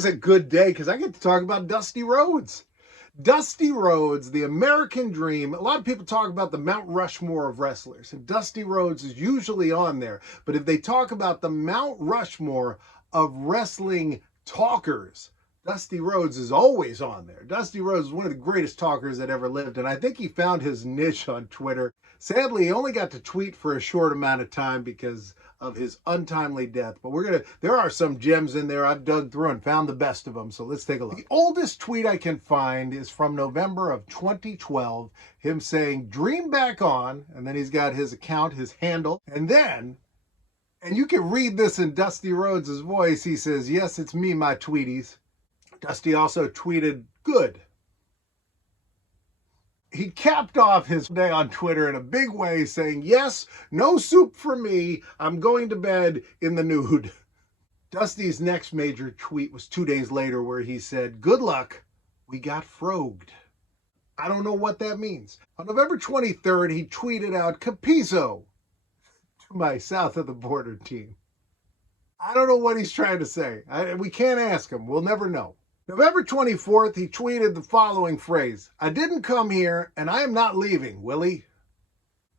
It's a good day because I get to talk about Dusty Rhodes. Dusty Rhodes, the American dream. A lot of people talk about the Mount Rushmore of wrestlers, and Dusty Rhodes is usually on there. But if they talk about the Mount Rushmore of wrestling talkers, Dusty Rhodes is always on there. Dusty Rhodes is one of the greatest talkers that ever lived, and I think he found his niche on Twitter. Sadly, he only got to tweet for a short amount of time because of his untimely death. But there are some gems in there. I've dug through and found the best of them, so let's take a look. The oldest tweet I can find is from November of 2012, him saying, "Dream back on," and then he's got his account, his handle, and you can read this in Dusty Rhodes' voice, he says, "Yes, it's me, my tweeties." Dusty also tweeted, "Good." He capped off his day on Twitter in a big way saying, "Yes, no soup for me. I'm going to bed in the nude." Dusty's next major tweet was 2 days later where he said, "Good luck, we got frogged." I don't know what that means. On November 23rd, he tweeted out, "Capizo," to my south of the border team. I don't know what he's trying to say. We can't ask him. We'll never know. November 24th, he tweeted the following phrase, "I didn't come here, and I am not leaving, Willie."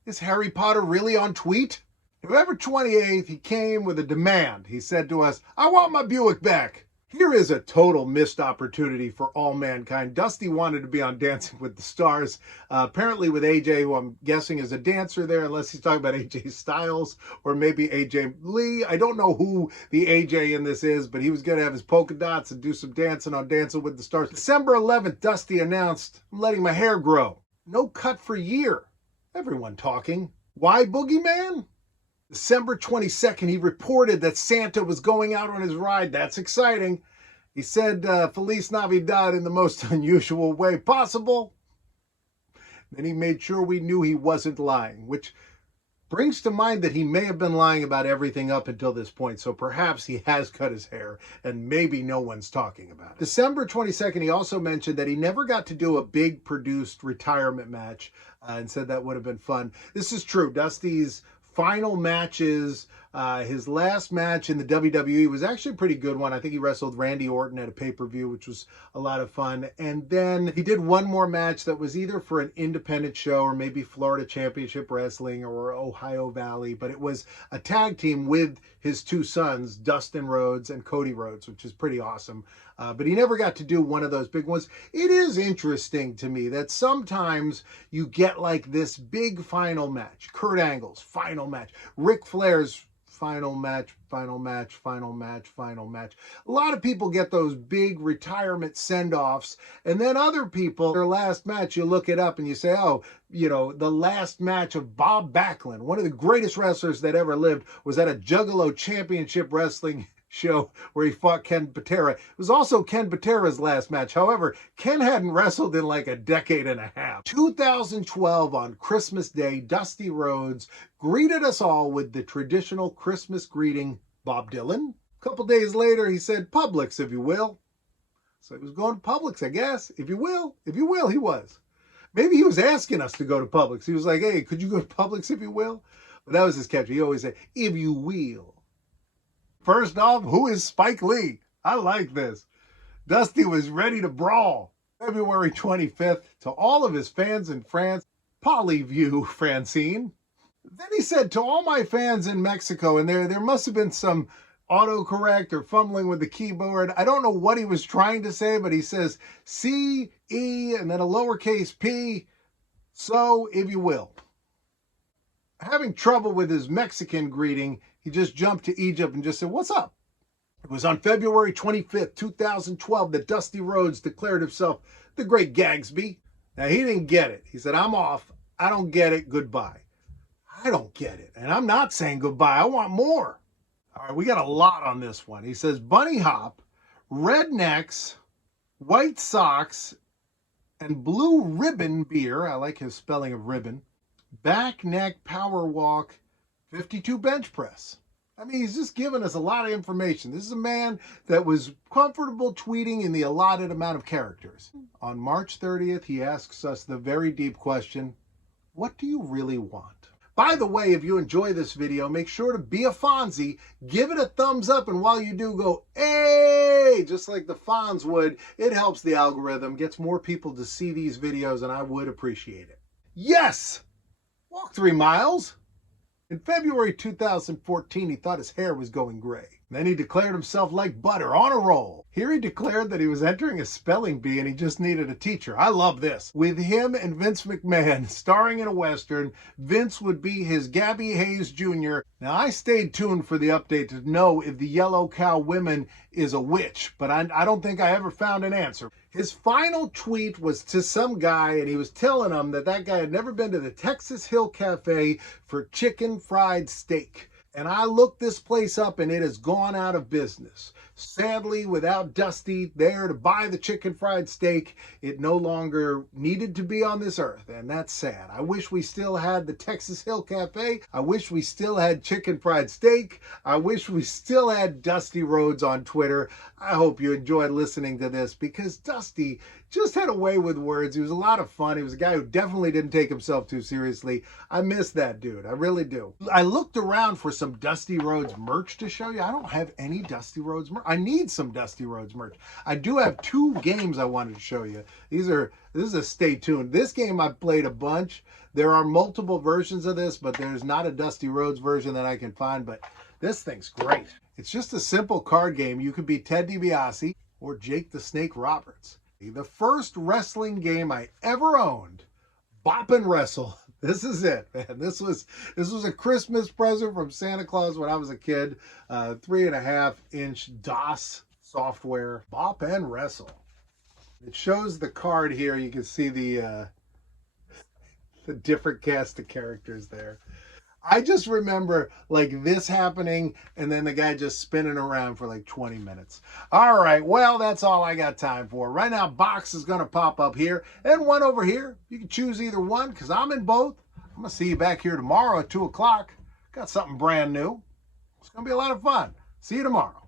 Is Harry Potter really on tweet? November 28th, he came with a demand. He said to us, "I want my Buick back." Here is a total missed opportunity for all mankind. Dusty wanted to be on Dancing with the Stars, apparently with AJ, who I'm guessing is a dancer there, unless he's talking about AJ Styles or maybe AJ Lee. I don't know who the AJ in this is, but he was going to have his polka dots and do some dancing on Dancing with the Stars. December 11th, Dusty announced, "I'm letting my hair grow. No cut for year." Everyone talking. Why, Boogeyman? December 22nd, he reported that Santa was going out on his ride. That's exciting. He said, "Feliz Navidad" in the most unusual way possible. Then he made sure we knew he wasn't lying, which brings to mind that he may have been lying about everything up until this point. So perhaps he has cut his hair and maybe no one's talking about it. December 22nd, he also mentioned that he never got to do a big produced retirement match and said that would have been fun. This is true. Dusty's final matches, his last match in the WWE was actually a pretty good one. I think he wrestled Randy Orton at a pay-per-view, which was a lot of fun. And then he did one more match that was either for an independent show or maybe Florida Championship Wrestling or Ohio Valley, but it was a tag team with his two sons, Dustin Rhodes and Cody Rhodes, which is pretty awesome. But he never got to do one of those big ones. It is interesting to me that sometimes you get like this big final match. Kurt Angle's final match. Ric Flair's final match, final match, final match, final match. A lot of people get those big retirement send-offs, and then other people, their last match, you look it up and you say, oh, you know, the last match of Bob Backlund, one of the greatest wrestlers that ever lived, was at a Juggalo Championship Wrestling show where he fought Ken Patera. It was also Ken Patera's last match. However, Ken hadn't wrestled in like a decade and a half. 2012, on Christmas Day, Dusty Rhodes greeted us all with the traditional Christmas greeting, Bob Dylan. A couple days later, he said, "Publix, if you will." So he was going to Publix, I guess. If you will, he was. Maybe he was asking us to go to Publix. He was like, "Hey, could you go to Publix, if you will?" But that was his catch. He always said, "If you will." First off, who is Spike Lee? I like this. Dusty was ready to brawl. February 25th, to all of his fans in France, Polyview, Francine. Then he said, "To all my fans in Mexico," and there must have been some autocorrect or fumbling with the keyboard. I don't know what he was trying to say, but he says C-E and then a lowercase p, so if you will. Having trouble with his Mexican greeting, he just jumped to Egypt and just said, "What's up?" It was on February 25th, 2012, that Dusty Rhodes declared himself the Great Gagsby. Now, he didn't get it. He said, "I'm off. I don't get it. Goodbye." I don't get it. And I'm not saying goodbye. I want more. All right, we got a lot on this one. He says, "Bunny hop, rednecks, white socks, and blue ribbon beer." I like his spelling of ribbon. "Back, neck, power walk, 52 bench press." I mean, he's just giving us a lot of information. This is a man that was comfortable tweeting in the allotted amount of characters. On March 30th, he asks us the very deep question, what do you really want? By the way, if you enjoy this video, make sure to be a Fonzie, give it a thumbs up, and while you do, go, hey, just like the Fonz would. It helps the algorithm, gets more people to see these videos, and I would appreciate it. Yes! Walk 3 miles. In February 2014, he thought his hair was going gray. Then he declared himself like butter on a roll. Here he declared that he was entering a spelling bee and he just needed a teacher. I love this. With him and Vince McMahon starring in a Western, Vince would be his Gabby Hayes Jr. Now, I stayed tuned for the update to know if the Yellow Cow Women is a witch, but I don't think I ever found an answer. His final tweet was to some guy, and he was telling him that that guy had never been to the Texas Hill Cafe for chicken fried steak. And I looked this place up and it has gone out of business. Sadly, without Dusty there to buy the chicken fried steak, it no longer needed to be on this earth. And that's sad. I wish we still had the Texas Hill Cafe. I wish we still had chicken fried steak. I wish we still had Dusty Rhodes on Twitter. I hope you enjoyed listening to this because Dusty just had a way with words. He was a lot of fun. He was a guy who definitely didn't take himself too seriously. I miss that dude. I really do. I looked around for some Dusty Rhodes merch to show you. I don't have any Dusty Rhodes merch. I need some Dusty Rhodes merch. I do have 2 games I wanted to show you. This is a stay tuned. This game I've played a bunch. There are multiple versions of this, but there's not a Dusty Rhodes version that I can find, but this thing's great. It's just a simple card game. You could be Ted DiBiase or Jake the Snake Roberts. The first wrestling game I ever owned, Bop and Wrestle. This is it, man. This was a Christmas present from Santa Claus when I was a kid. 3.5-inch DOS software, Bop and Wrestle. It shows the card here. You can see the different cast of characters there. I just remember like this happening and then the guy just spinning around for like 20 minutes. All right, well, that's all I got time for. Right now, box is going to pop up here and one over here. You can choose either one because I'm in both. I'm going to see you back here tomorrow at 2 o'clock. Got something brand new. It's going to be a lot of fun. See you tomorrow.